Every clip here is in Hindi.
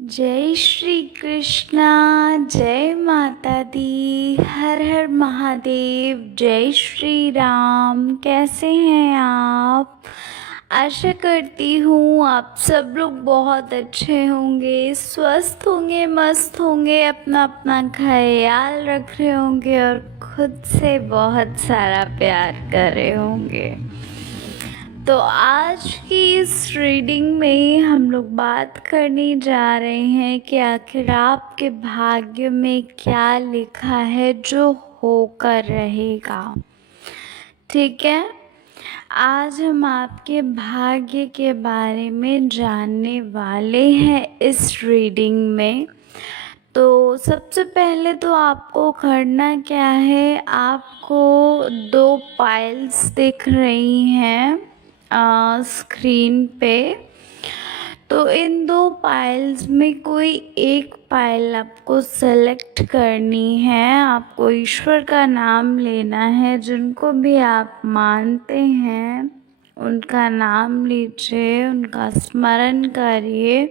जय श्री कृष्णा। जय माता दी। हर हर महादेव। जय श्री राम। कैसे हैं आप? आशा करती हूँ आप सब लोग बहुत अच्छे होंगे, स्वस्थ होंगे, मस्त होंगे, अपना अपना ख्याल रख रहे होंगे और खुद से बहुत सारा प्यार कर रहे होंगे। तो आज की इस रीडिंग में हम लोग बात करने जा रहे हैं कि आखिर आपके भाग्य में क्या लिखा है जो होकर रहेगा। ठीक है, आज हम आपके भाग्य के बारे में जानने वाले हैं इस रीडिंग में। तो सबसे पहले तो आपको करना क्या है, आपको दो पाइल्स दिख रही हैं स्क्रीन पे। तो इन दो पाइल्स में कोई एक पाइल आपको सेलेक्ट करनी है। आपको ईश्वर का नाम लेना है, जिनको भी आप मानते हैं उनका नाम लीजिए, उनका स्मरण करिए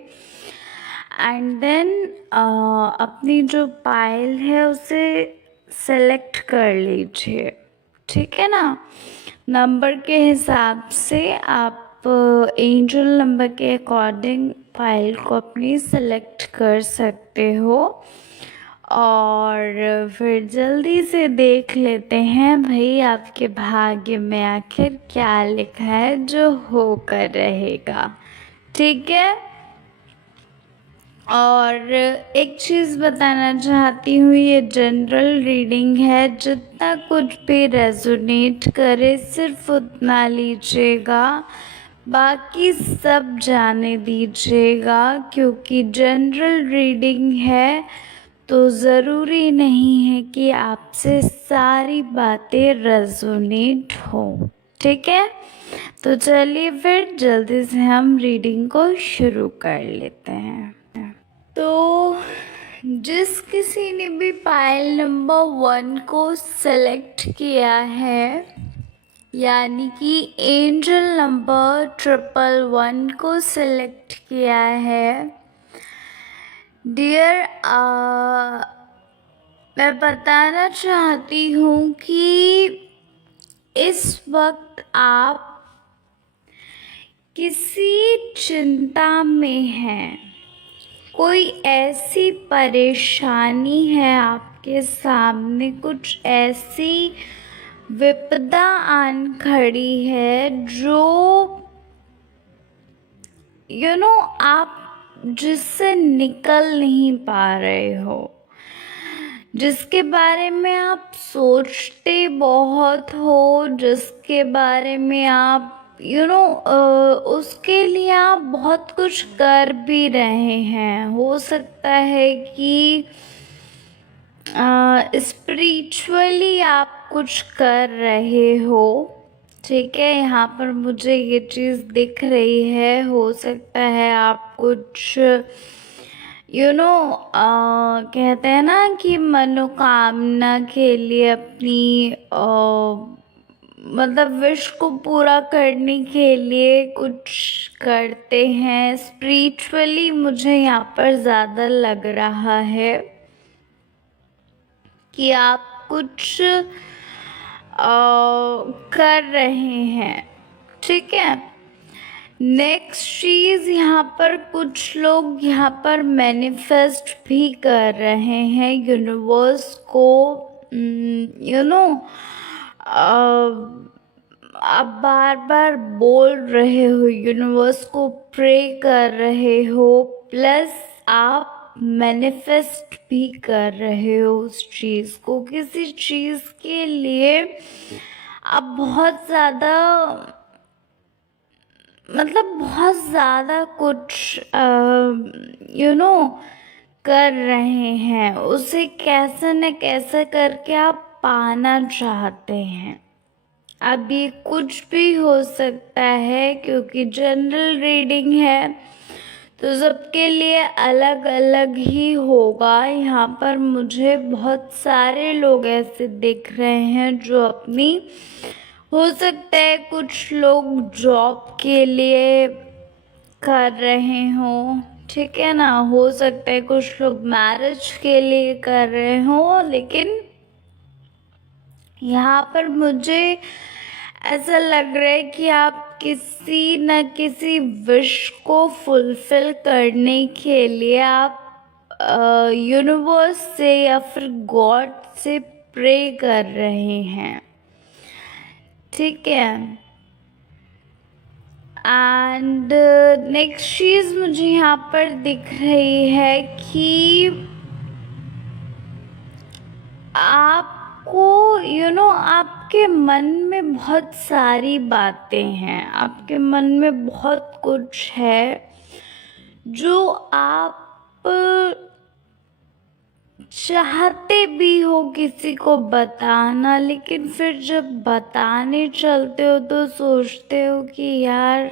एंड देन अपनी जो पाइल है उसे सेलेक्ट कर लीजिए। ठीक है ना, नंबर के हिसाब से आप एंजल नंबर के अकॉर्डिंग फाइल को अपनी सेलेक्ट कर सकते हो। और फिर जल्दी से देख लेते हैं भाई आपके भाग्य में आखिर क्या लिखा है जो होकर रहेगा। ठीक है, और एक चीज़ बताना चाहती हूँ, ये जनरल रीडिंग है, जितना कुछ भी रेजोनेट करे सिर्फ उतना लीजिएगा, बाकी सब जाने दीजिएगा। क्योंकि जनरल रीडिंग है तो ज़रूरी नहीं है कि आपसे सारी बातें रेजोनेट हो। ठीक है, तो चलिए फिर जल्दी से हम रीडिंग को शुरू कर लेते हैं। तो जिस किसी ने भी पाइल नंबर 1 को सेलेक्ट किया है, यानी कि एंजल नंबर 111 को सेलेक्ट किया है, डियर मैं बताना चाहती हूँ कि इस वक्त आप किसी चिंता में हैं। कोई ऐसी परेशानी है आपके सामने, कुछ ऐसी विपदा आन खड़ी है जो आप जिससे निकल नहीं पा रहे हो, जिसके बारे में आप सोचते बहुत हो, जिसके बारे में आप उसके लिए आप बहुत कुछ कर भी रहे हैं। हो सकता है कि स्पिरिचुअली आप कुछ कर रहे हो। ठीक है, यहाँ पर मुझे ये चीज़ दिख रही है। हो सकता है आप कुछ कहते हैं ना कि मनोकामना के लिए अपनी मतलब विश को पूरा करने के लिए कुछ करते हैं। स्पिरिचुअली मुझे यहाँ पर ज़्यादा लग रहा है कि आप कुछ कर रहे हैं। ठीक है, नेक्स्ट चीज़, यहाँ पर कुछ लोग यहाँ पर मैनिफेस्ट भी कर रहे हैं यूनिवर्स को। आप बार बार बोल रहे हो, यूनिवर्स को प्रे कर रहे हो, प्लस आप मैनिफेस्ट भी कर रहे हो उस चीज़ को। किसी चीज़ के लिए आप बहुत ज़्यादा बहुत ज़्यादा कुछ कर रहे हैं, उसे कैसे न कैसे करके आप पाना चाहते हैं। अब ये कुछ भी हो सकता है, क्योंकि जनरल रीडिंग है तो सबके लिए अलग अलग ही होगा। यहाँ पर मुझे बहुत सारे लोग ऐसे दिख रहे हैं जो अपनी, हो सकता है कुछ लोग जॉब के लिए कर रहे हों, ठीक है ना। हो सकता है कुछ लोग मैरिज के लिए कर रहे हो, लेकिन यहाँ पर मुझे ऐसा लग रहा है कि आप किसी न किसी विश को फुलफिल करने के लिए आप यूनिवर्स से या फिर गॉड से प्रे कर रहे हैं, ठीक है। एंड नेक्स्ट चीज़ मुझे यहाँ पर दिख रही है कि आपको आपके मन में बहुत सारी बातें हैं, आपके मन में बहुत कुछ है जो आप चाहते भी हो किसी को बताना, लेकिन फिर जब बताने चलते हो तो सोचते हो कि यार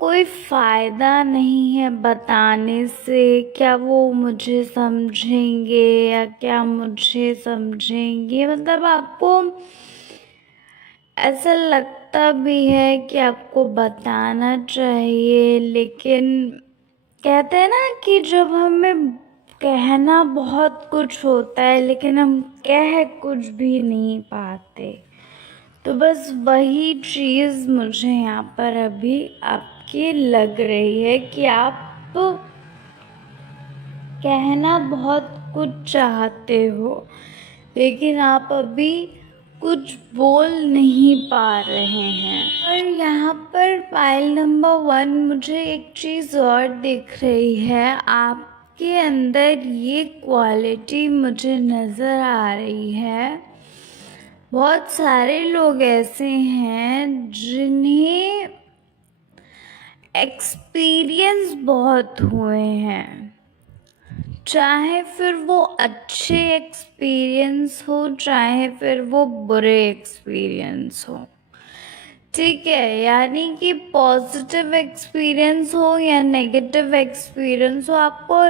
कोई फ़ायदा नहीं है बताने से, क्या वो मुझे समझेंगे या क्या मुझे समझेंगे, मतलब आपको ऐसा लगता भी है कि आपको बताना चाहिए, लेकिन कहते हैं ना कि जब हमें कहना बहुत कुछ होता है लेकिन हम कह कुछ भी नहीं पाते, तो बस वही चीज़ मुझे यहाँ पर अभी आपकी लग रही है कि आप कहना बहुत कुछ चाहते हो, लेकिन आप अभी कुछ बोल नहीं पा रहे हैं। और यहाँ पर फाइल नंबर 1 मुझे एक चीज़ और दिख रही है, आपके अंदर ये क्वालिटी मुझे नज़र आ रही है। बहुत सारे लोग ऐसे हैं जिन्हें एक्सपीरियंस बहुत हुए हैं, चाहे फिर वो अच्छे एक्सपीरियंस हो चाहे फिर वो बुरे एक्सपीरियंस हो, ठीक है। यानी कि पॉजिटिव एक्सपीरियंस हो या नेगेटिव एक्सपीरियंस हो, आपको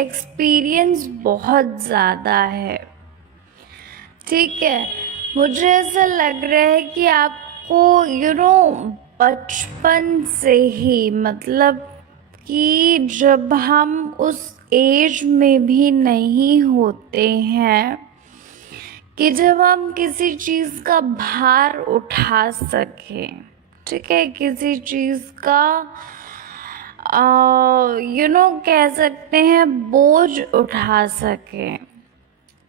एक्सपीरियंस बहुत ज़्यादा है, ठीक है। मुझे ऐसा लग रहा है कि आपको बचपन से ही, मतलब कि जब हम उस एज में भी नहीं होते हैं कि जब हम किसी चीज़ का भार उठा सकें, ठीक है, किसी चीज़ का कह सकते हैं बोझ उठा सकें,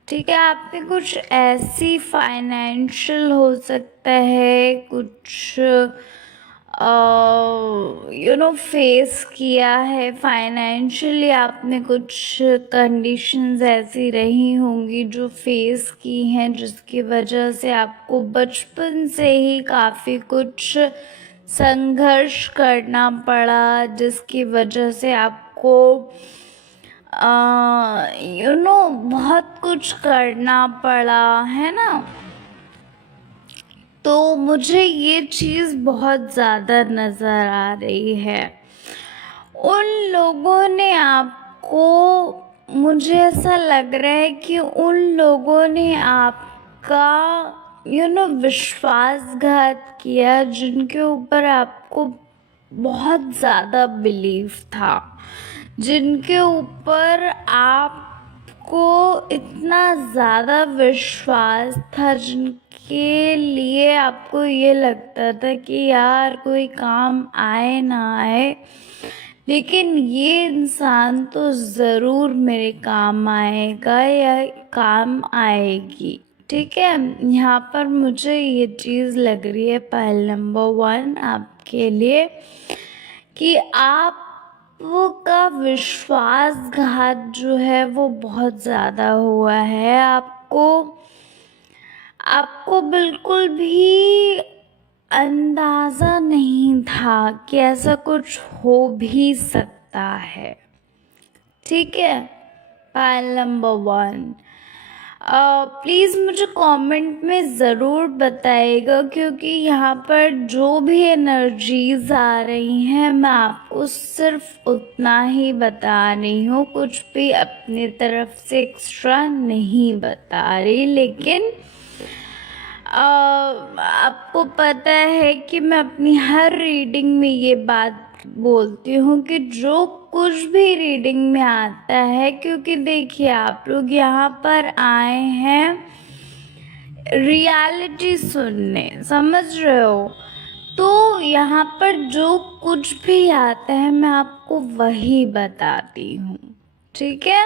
ठीक है। आपने कुछ ऐसी फाइनेंशियल हो सकता है, कुछ फेस किया है फाइनेंशियली, आपने कुछ कंडीशंस ऐसी रही होंगी जो फेस की हैं, जिसकी वजह से आपको बचपन से ही काफ़ी कुछ संघर्ष करना पड़ा, जिसकी वजह से आपको बहुत कुछ करना पड़ा, है ना। तो मुझे ये चीज़ बहुत ज़्यादा नज़र आ रही है। उन लोगों ने आपको, मुझे ऐसा लग रहा है कि उन लोगों ने आपका विश्वासघात किया, जिनके ऊपर आपको बहुत ज़्यादा बिलीव था, जिनके ऊपर आपको इतना ज़्यादा विश्वास था, जिनके लिए आपको ये लगता था कि यार कोई काम आए ना आए, लेकिन ये इंसान तो ज़रूर मेरे काम आएगा या काम आएगी, ठीक है। यहाँ पर मुझे ये चीज़ लग रही है फाइल नंबर 1 आपके लिए कि आपका विश्वासघात जो है वो बहुत ज़्यादा हुआ है। आपको बिल्कुल भी अंदाज़ा नहीं था कि ऐसा कुछ हो भी सकता है, ठीक है। फाइल नंबर 1 प्लीज़ मुझे कमेंट में ज़रूर बताइएगा, क्योंकि यहाँ पर जो भी एनर्जीज़ आ रही हैं मैं आपको सिर्फ उतना ही बता रही हूँ, कुछ भी अपनी तरफ से एक्स्ट्रा नहीं बता रही। लेकिन आपको पता है कि मैं अपनी हर रीडिंग में ये बात बोलती हूँ कि जो कुछ भी रीडिंग में आता है, क्योंकि देखिए आप लोग यहाँ पर आए हैं रियलिटी सुनने, समझ रहे हो? तो यहाँ पर जो कुछ भी आता है मैं आपको वही बताती हूँ, ठीक है?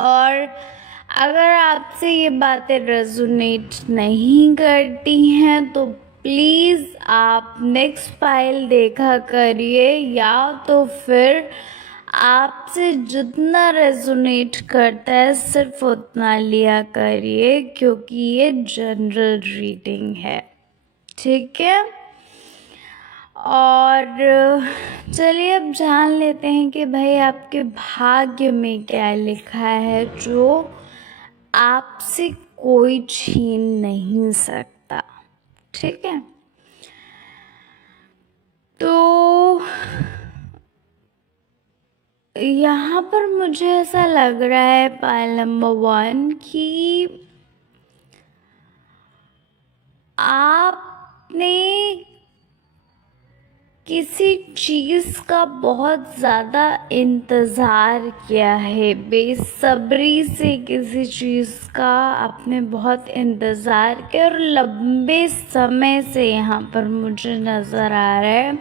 और अगर आपसे ये बातें रेजोनेट नहीं करती हैं तो प्लीज़ आप नेक्स्ट फाइल देखा करिए, या तो फिर आपसे जितना रेजोनेट करता है सिर्फ उतना लिया करिए, क्योंकि ये जनरल रीडिंग है, ठीक है? और चलिए अब जान लेते हैं कि भाई आपके भाग्य में क्या लिखा है जो आपसे कोई छीन नहीं सकता, ठीक है? तो यहाँ पर मुझे ऐसा लग रहा है पाइल नंबर 1 कि आपने किसी चीज़ का बहुत ज़्यादा इंतज़ार किया है, बेसब्री से किसी चीज़ का आपने बहुत इंतज़ार किया, और लंबे समय से यहाँ पर मुझे नज़र आ रहा है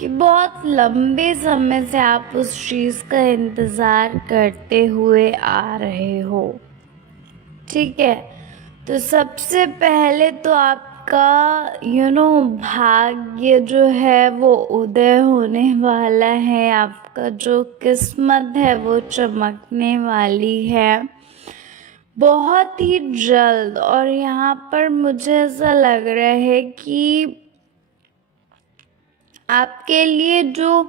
कि बहुत लंबे समय से आप उस चीज़ का इंतज़ार करते हुए आ रहे हो, ठीक है? तो सबसे पहले तो आपका भाग्य जो है वो उदय होने वाला है, आपका जो किस्मत है वो चमकने वाली है बहुत ही जल्द। और यहाँ पर मुझे ऐसा लग रहा है कि आपके लिए जो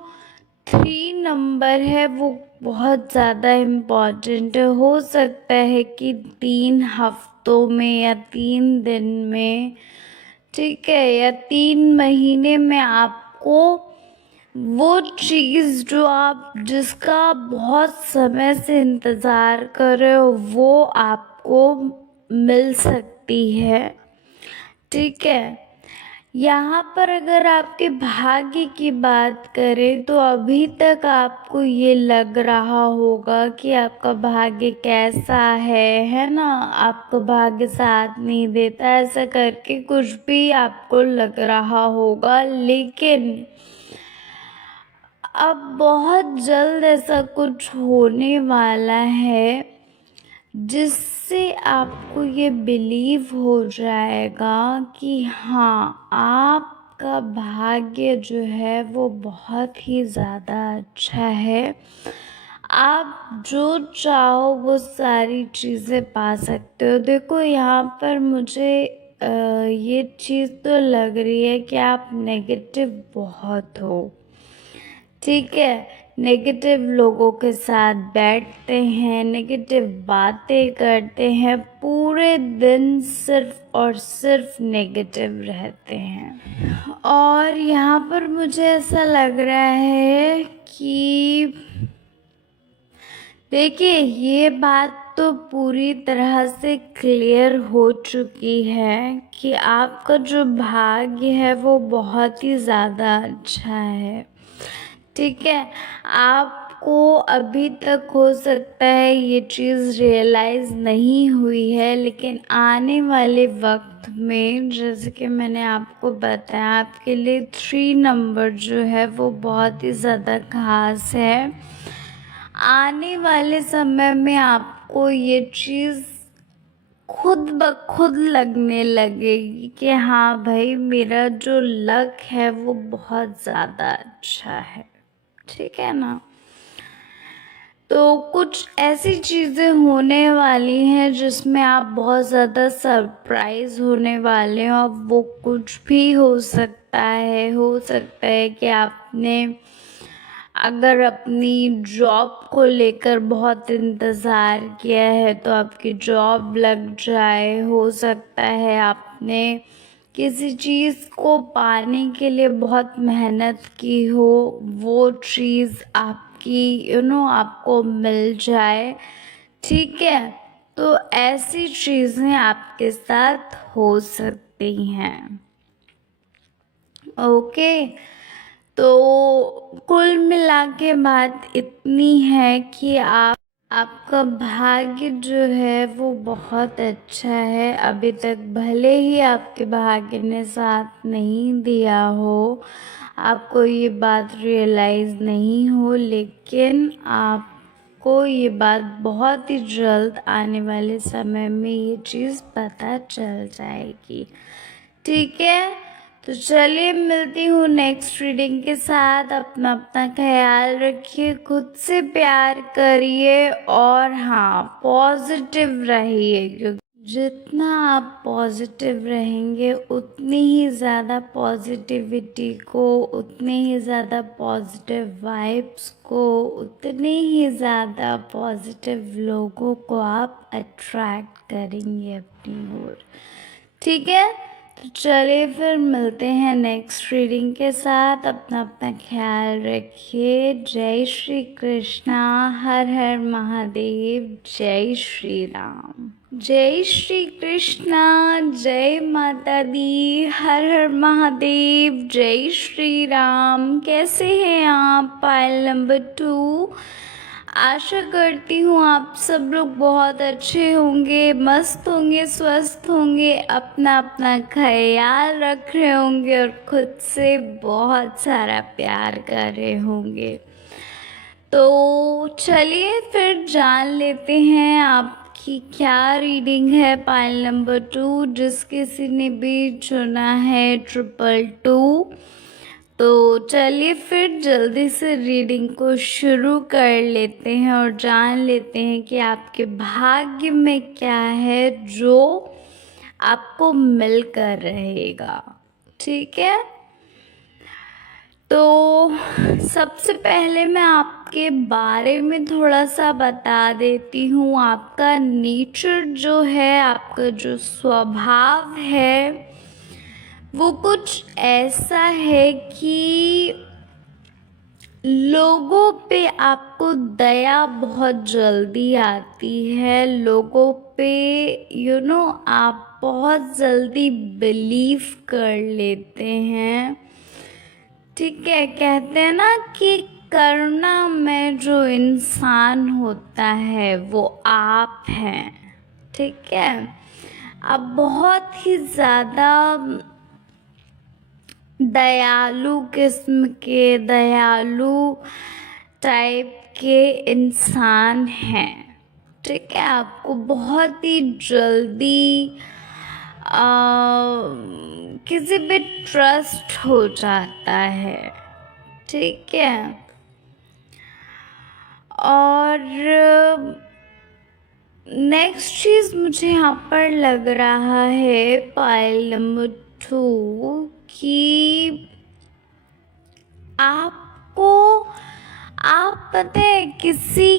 3 नंबर है वो बहुत ज़्यादा इम्पॉर्टेंट है। हो सकता है कि 3 हफ्तों में या 3 दिन में, ठीक है, या 3 महीने में आपको वो चीज़ जो आप जिसका बहुत समय से इंतज़ार कर रहे हो वो आपको मिल सकती है, ठीक है? यहाँ पर अगर आपके भाग्य की बात करें तो अभी तक आपको ये लग रहा होगा कि आपका भाग्य कैसा है ना? आपका भाग्य साथ नहीं देता, ऐसा करके कुछ भी आपको लग रहा होगा, लेकिन अब बहुत जल्द ऐसा कुछ होने वाला है जिससे आपको ये बिलीव हो जाएगा कि हाँ, आपका भाग्य जो है वो बहुत ही ज़्यादा अच्छा है। आप जो चाहो वो सारी चीज़ें पा सकते हो। देखो यहाँ पर मुझे ये चीज़ तो लग रही है कि आप नेगेटिव बहुत हो, ठीक है? नेगेटिव लोगों के साथ बैठते हैं, नेगेटिव बातें करते हैं, पूरे दिन सिर्फ और सिर्फ नेगेटिव रहते हैं। और यहाँ पर मुझे ऐसा लग रहा है कि देखिए ये बात तो पूरी तरह से क्लियर हो चुकी है कि आपका जो भाग्य है वो बहुत ही ज़्यादा अच्छा है, ठीक है? आपको अभी तक हो सकता है ये चीज़ रियलाइज़ नहीं हुई है, लेकिन आने वाले वक्त में, जैसे कि मैंने आपको बताया, आपके लिए 3 नंबर जो है वो बहुत ही ज़्यादा खास है। आने वाले समय में आपको ये चीज़ खुद ब खुद लगने लगेगी कि हाँ भाई, मेरा जो लक है वो बहुत ज़्यादा अच्छा है, ठीक है ना? तो कुछ ऐसी चीज़ें होने वाली हैं जिसमें आप बहुत ज़्यादा सरप्राइज़ होने वाले हैं, और वो कुछ भी हो सकता है। हो सकता है कि आपने अगर अपनी जॉब को लेकर बहुत इंतज़ार किया है तो आपकी जॉब लग जाए। हो सकता है आपने किसी चीज़ को पाने के लिए बहुत मेहनत की हो, वो चीज़ आपकी आपको मिल जाए, ठीक है? तो ऐसी चीज़ें आपके साथ हो सकती हैं, ओके? तो कुल मिला के बात इतनी है कि आपका भाग्य जो है वो बहुत अच्छा है। अभी तक भले ही आपके भाग्य ने साथ नहीं दिया हो, आपको ये बात रियलाइज़ नहीं हो, लेकिन आपको ये बात बहुत ही जल्द आने वाले समय में ये चीज़ पता चल जाएगी। ठीक है, तो चलिए मिलती हूँ नेक्स्ट रीडिंग के साथ। अपना अपना ख्याल रखिए, खुद से प्यार करिए और हाँ, पॉजिटिव रहिए, क्योंकि जितना आप पॉजिटिव रहेंगे उतनी ही ज़्यादा पॉजिटिविटी को, उतने ही ज़्यादा पॉजिटिव वाइब्स को, उतने ही ज़्यादा पॉजिटिव लोगों को आप अट्रैक्ट करेंगे अपनी ओर। ठीक है, तो चलिए फिर मिलते हैं नेक्स्ट रीडिंग के साथ। अपना अपना ख्याल रखिए। जय श्री कृष्णा, हर हर महादेव, जय श्री राम। जय श्री कृष्णा, जय माता दी, हर हर महादेव, जय श्री राम। कैसे हैं आप? Pile number 2। आशा करती हूँ आप सब लोग बहुत अच्छे होंगे, मस्त होंगे, स्वस्थ होंगे, अपना अपना ख्याल रख रहे होंगे और खुद से बहुत सारा प्यार कर रहे होंगे। तो चलिए फिर जान लेते हैं आपकी क्या रीडिंग है। पाइल नंबर 2, जिस किसी ने भी चुना है 222। तो चलिए फिर जल्दी से रीडिंग को शुरू कर लेते हैं और जान लेते हैं कि आपके भाग्य में क्या है जो आपको मिलकर रहेगा। ठीक है, तो सबसे पहले मैं आपके बारे में थोड़ा सा बता देती हूँ। आपका नेचर जो है, आपका जो स्वभाव है, वो कुछ ऐसा है कि लोगों पे आपको दया बहुत जल्दी आती है। लोगों पे आप बहुत जल्दी बिलीव कर लेते हैं। ठीक है, कहते हैं ना कि करुणा में जो इंसान होता है वो आप हैं। ठीक है, आप बहुत ही ज़्यादा दयालु किस्म के, दयालु टाइप के इंसान हैं। ठीक है, आपको बहुत ही जल्दी किसी पे ट्रस्ट हो जाता है। ठीक है, और नेक्स्ट चीज़ मुझे यहाँ पर लग रहा है पाइल नंबर 2 कि आप पता है किसी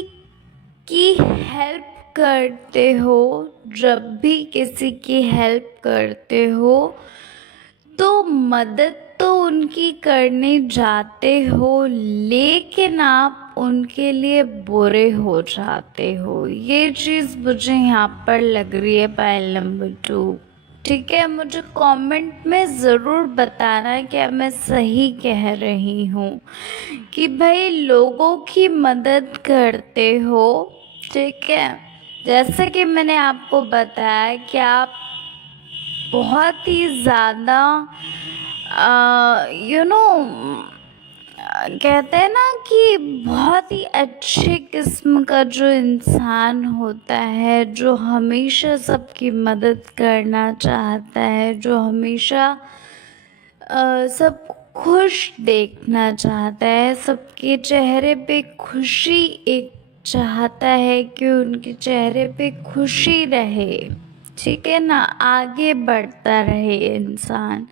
की हेल्प करते हो, जब भी किसी की हेल्प करते हो तो मदद तो उनकी करने जाते हो, लेकिन आप उनके लिए बुरे हो जाते हो। ये चीज़ मुझे यहाँ पर लग रही है पाइल नंबर 2। ठीक है, मुझे कमेंट में ज़रूर बताना क्या मैं सही कह रही हूँ कि भाई लोगों की मदद करते हो। ठीक है, जैसा कि मैंने आपको बताया कि आप बहुत ही ज़्यादा कहते हैं ना कि बहुत ही अच्छे किस्म का जो इंसान होता है, जो हमेशा सबकी मदद करना चाहता है, जो हमेशा सब खुश देखना चाहता है, सबके चेहरे पे खुशी एक चाहता है कि उनके चेहरे पे खुशी रहे। ठीक है ना, आगे बढ़ता रहे इंसान।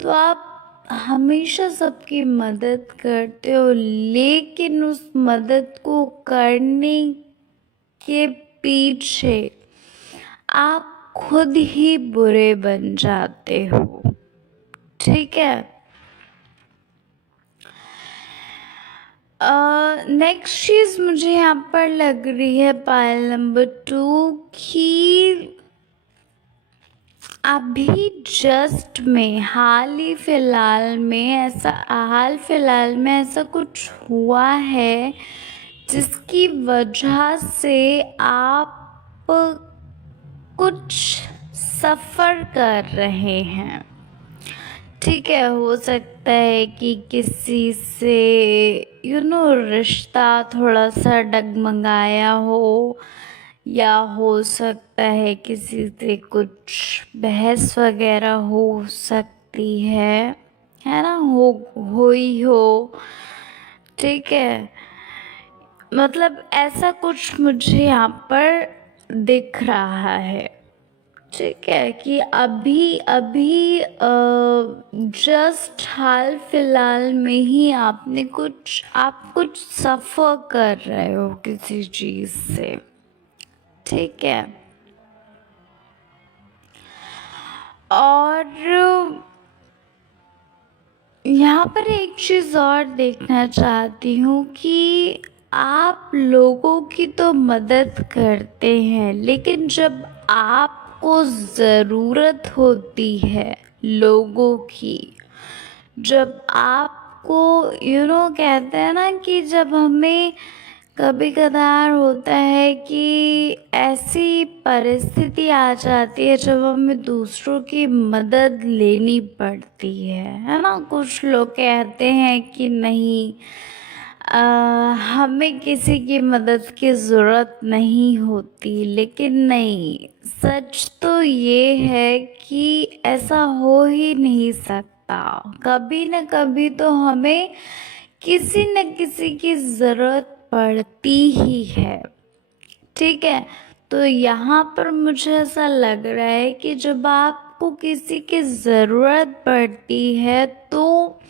तो आप हमेशा सबकी मदद करते हो, लेकिन उस मदद को करने के पीछे आप खुद ही बुरे बन जाते हो। ठीक है, नेक्स्ट चीज़ मुझे यहाँ पर लग रही है पाइल नंबर 2 कि अभी जस्ट में हाल फिलहाल में ऐसा कुछ हुआ है जिसकी वजह से आप कुछ सफ़र कर रहे हैं। ठीक है, हो सकता है कि किसी से रिश्ता थोड़ा सा डगमगाया हो, या हो सकता है किसी से कुछ बहस वगैरह हो सकती है ना, हो ही हो। ठीक है, मतलब ऐसा कुछ मुझे यहाँ पर दिख रहा है। ठीक है, कि अभी अभी जस्ट हाल फिलहाल में ही आप कुछ सफ़र कर रहे हो किसी चीज़ से। ठीक है, और यहाँ पर एक चीज़ और देखना चाहती हूँ कि आप लोगों की तो मदद करते हैं, लेकिन जब आपको ज़रूरत होती है लोगों की, जब आपको कहते हैं ना कि जब हमें कभी कदार होता है कि ऐसी परिस्थिति आ जाती है जब हमें दूसरों की मदद लेनी पड़ती है ना। कुछ लोग कहते हैं कि नहीं, हमें किसी की मदद की ज़रूरत नहीं होती, लेकिन नहीं, सच तो ये है कि ऐसा हो ही नहीं सकता। कभी न कभी तो हमें किसी न किसी की ज़रूरत पड़ती ही है। ठीक है, तो यहाँ पर मुझे ऐसा लग रहा है कि जब आपको किसी की ज़रूरत पड़ती है तो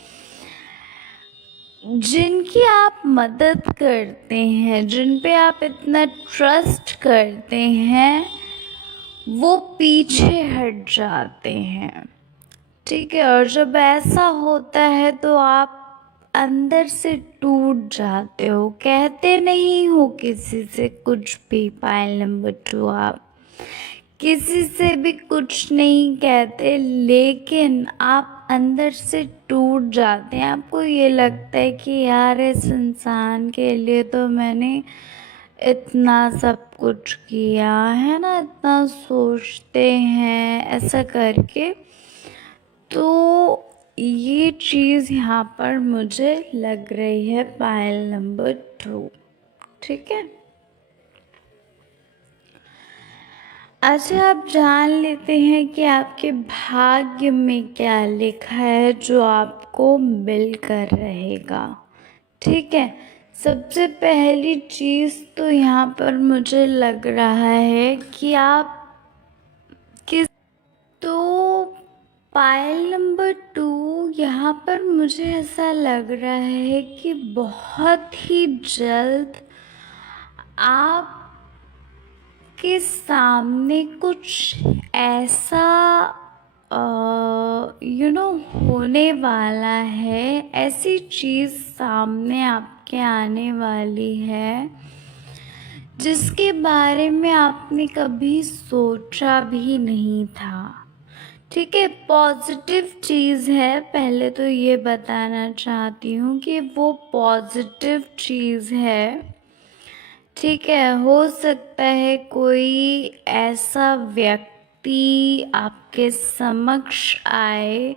जिनकी आप मदद करते हैं, जिन पे आप इतना ट्रस्ट करते हैं, वो पीछे हट जाते हैं। ठीक है, और जब ऐसा होता है तो आप अंदर से टूट जाते हो, कहते नहीं हो किसी से कुछ भी। पाइल नंबर 2, आप किसी से भी कुछ नहीं कहते, लेकिन आप अंदर से टूट जाते हैं। आपको ये लगता है कि यार इस इंसान के लिए तो मैंने इतना सब कुछ किया है ना, इतना सोचते हैं ऐसा करके। तो ये चीज़ यहाँ पर मुझे लग रही है पायल नंबर 2। ठीक है, अच्छा, आप जान लेते हैं कि आपके भाग्य में क्या लिखा है जो आपको मिलकर रहेगा। ठीक है, सबसे पहली चीज़ तो यहाँ पर मुझे लग रहा है कि आप किस तो पायल नंबर 2, यहाँ पर मुझे ऐसा लग रहा है कि बहुत ही जल्द आप के सामने कुछ ऐसा होने वाला है, ऐसी चीज़ सामने आपके आने वाली है जिसके बारे में आपने कभी सोचा भी नहीं था। ठीक है, पॉजिटिव चीज़ है। पहले तो ये बताना चाहती हूँ कि वो पॉजिटिव चीज़ है। ठीक है, हो सकता है कोई ऐसा व्यक्ति आपके समक्ष आए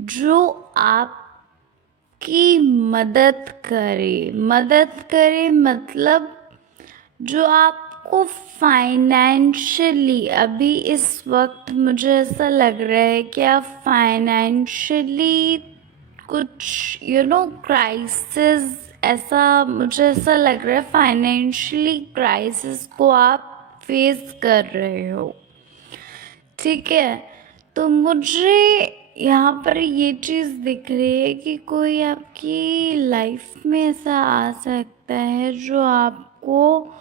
जो आपकी मदद करे मतलब जो आपको फाइनेंशियली, अभी इस वक्त मुझे ऐसा लग रहा है कि आप फाइनेंशियली कुछ क्राइसिस, ऐसा मुझे ऐसा लग रहा है, फाइनेंशियली क्राइसिस को आप फेस कर रहे हो। ठीक है, तो मुझे यहाँ पर ये चीज़ दिख रही है कि कोई आपकी लाइफ में ऐसा आ सकता है जो आपको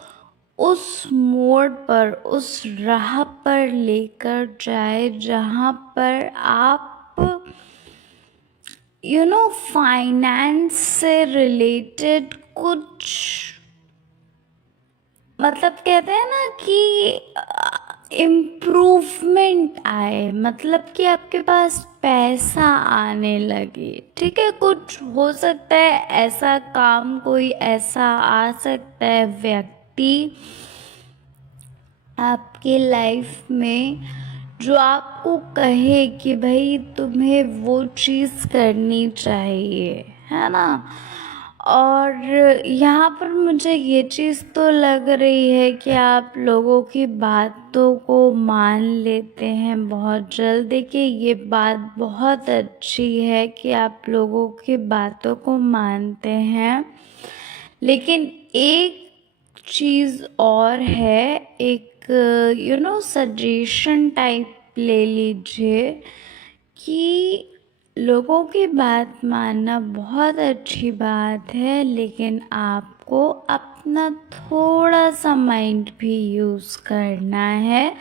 उस मोड़ पर, उस राह पर लेकर जाए जहाँ पर आप फाइनेंस से रिलेटेड कुछ, मतलब कहते हैं ना कि इम्प्रूवमेंट आए, मतलब कि आपके पास पैसा आने लगे। ठीक है, कुछ हो सकता है ऐसा काम, कोई ऐसा आ सकता है व्यक्ति आपके लाइफ में जो आपको कहे कि भाई तुम्हें वो चीज़ करनी चाहिए, है ना। और यहाँ पर मुझे ये चीज़ तो लग रही है कि आप लोगों की बातों को मान लेते हैं बहुत जल्द। देखिए, ये बात बहुत अच्छी है कि आप लोगों की बातों को मानते हैं, लेकिन एक चीज़ और है, एक सजेशन टाइप ले लीजिए कि लोगों की बात मानना बहुत अच्छी बात है, लेकिन आपको अपना थोड़ा सा माइंड भी यूज़ करना है।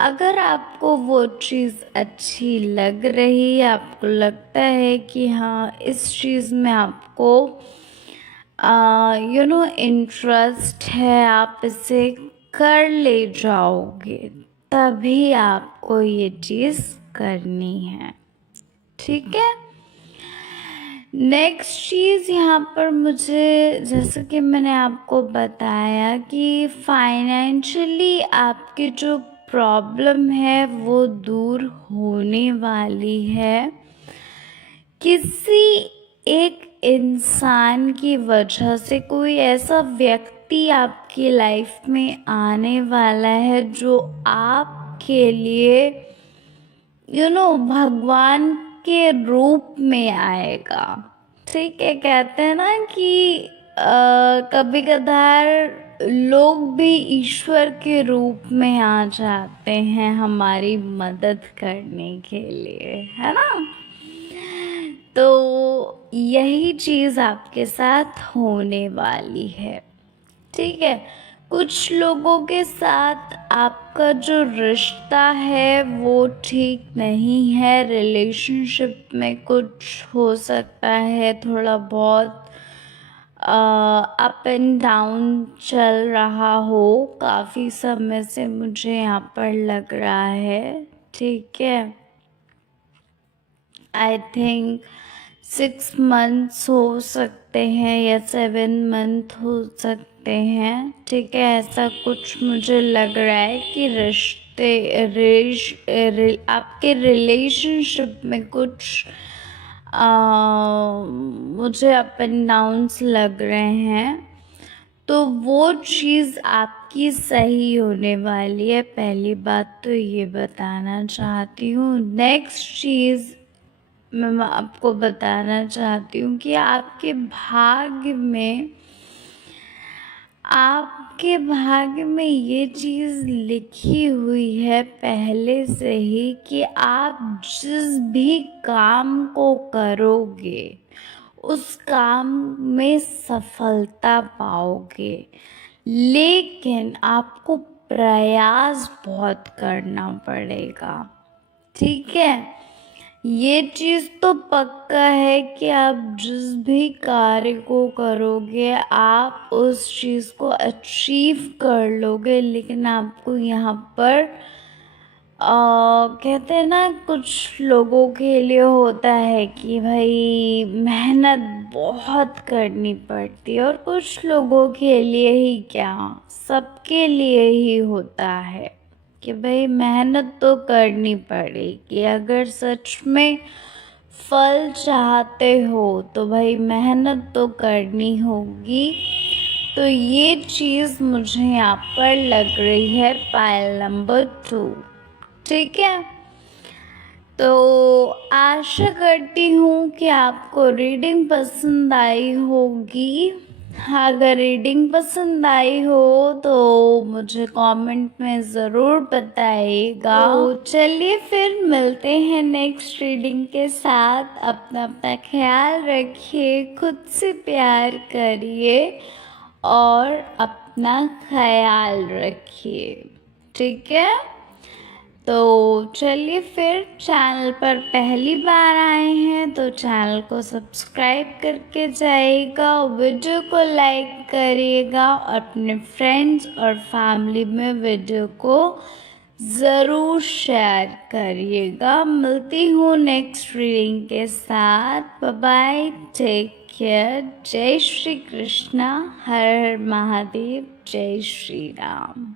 अगर आपको वो चीज़ अच्छी लग रही, आपको लगता है कि हाँ इस चीज़ में आपको इंटरेस्ट है, आप इसे कर ले जाओगे, तभी आपको ये चीज़ करनी है। ठीक है। नेक्स्ट चीज़ यहाँ पर मुझे, जैसे कि मैंने आपको बताया कि फाइनेंशियली आपकी जो प्रॉब्लम है वो दूर होने वाली है। किसी एक इंसान की वजह से कोई ऐसा व्यक्ति आपकी लाइफ में आने वाला है जो आपके लिए भगवान के रूप में आएगा। ठीक है, कहते हैं ना कि कभी कभार लोग भी ईश्वर के रूप में आ जाते हैं हमारी मदद करने के लिए, है ना। तो यही चीज़ आपके साथ होने वाली है। ठीक है, कुछ लोगों के साथ आपका जो रिश्ता है वो ठीक नहीं है, रिलेशनशिप में कुछ हो सकता है, थोड़ा बहुत अप एंड डाउन चल रहा हो, काफ़ी समय से मुझे यहाँ पर लग रहा है। ठीक है, आई थिंक 6 मंथ्स हो सकते हैं या 7 मंथ हो सकते हैं। ठीक है, ऐसा कुछ मुझे लग रहा है कि आपके रिलेशनशिप में कुछ मुझे अप एंड डाउन्स लग रहे हैं, तो वो चीज़ आपकी सही होने वाली है। पहली बात तो ये बताना चाहती हूँ। नेक्स्ट चीज़ मैं आपको बताना चाहती हूँ कि आपके भाग्य में ये चीज़ लिखी हुई है पहले से ही कि आप जिस भी काम को करोगे उस काम में सफलता पाओगे, लेकिन आपको प्रयास बहुत करना पड़ेगा। ठीक है, ये चीज़ तो पक्का है कि आप जिस भी कार्य को करोगे आप उस चीज़ को अचीव कर लोगे, लेकिन आपको यहाँ पर कहते हैं ना, कुछ लोगों के लिए होता है कि भाई मेहनत बहुत करनी पड़ती है, और कुछ लोगों के लिए ही क्या, सबके लिए ही होता है कि भाई मेहनत तो करनी पड़ेगी। अगर सच में फल चाहते हो तो भाई मेहनत तो करनी होगी। तो ये चीज़ मुझे यहाँ पर लग रही है पायल नंबर 2। ठीक है, तो आशा करती हूँ कि आपको रीडिंग पसंद आई होगी। अगर रीडिंग पसंद आई हो तो मुझे कमेंट में ज़रूर बताइएगा। तो चलिए फिर मिलते हैं नेक्स्ट रीडिंग के साथ। अपना ख्याल रखिए, खुद से प्यार करिए और अपना ख्याल रखिए। ठीक है, तो चलिए फिर, चैनल पर पहली बार आए हैं तो चैनल को सब्सक्राइब करके जाइएगा, वीडियो को लाइक करिएगा और अपने फ्रेंड्स और फैमिली में वीडियो को ज़रूर शेयर करिएगा। मिलती हूँ नेक्स्ट रीडिंग के साथ। Bye bye, take care. जय श्री कृष्णा, हर हर महादेव, जय श्री राम।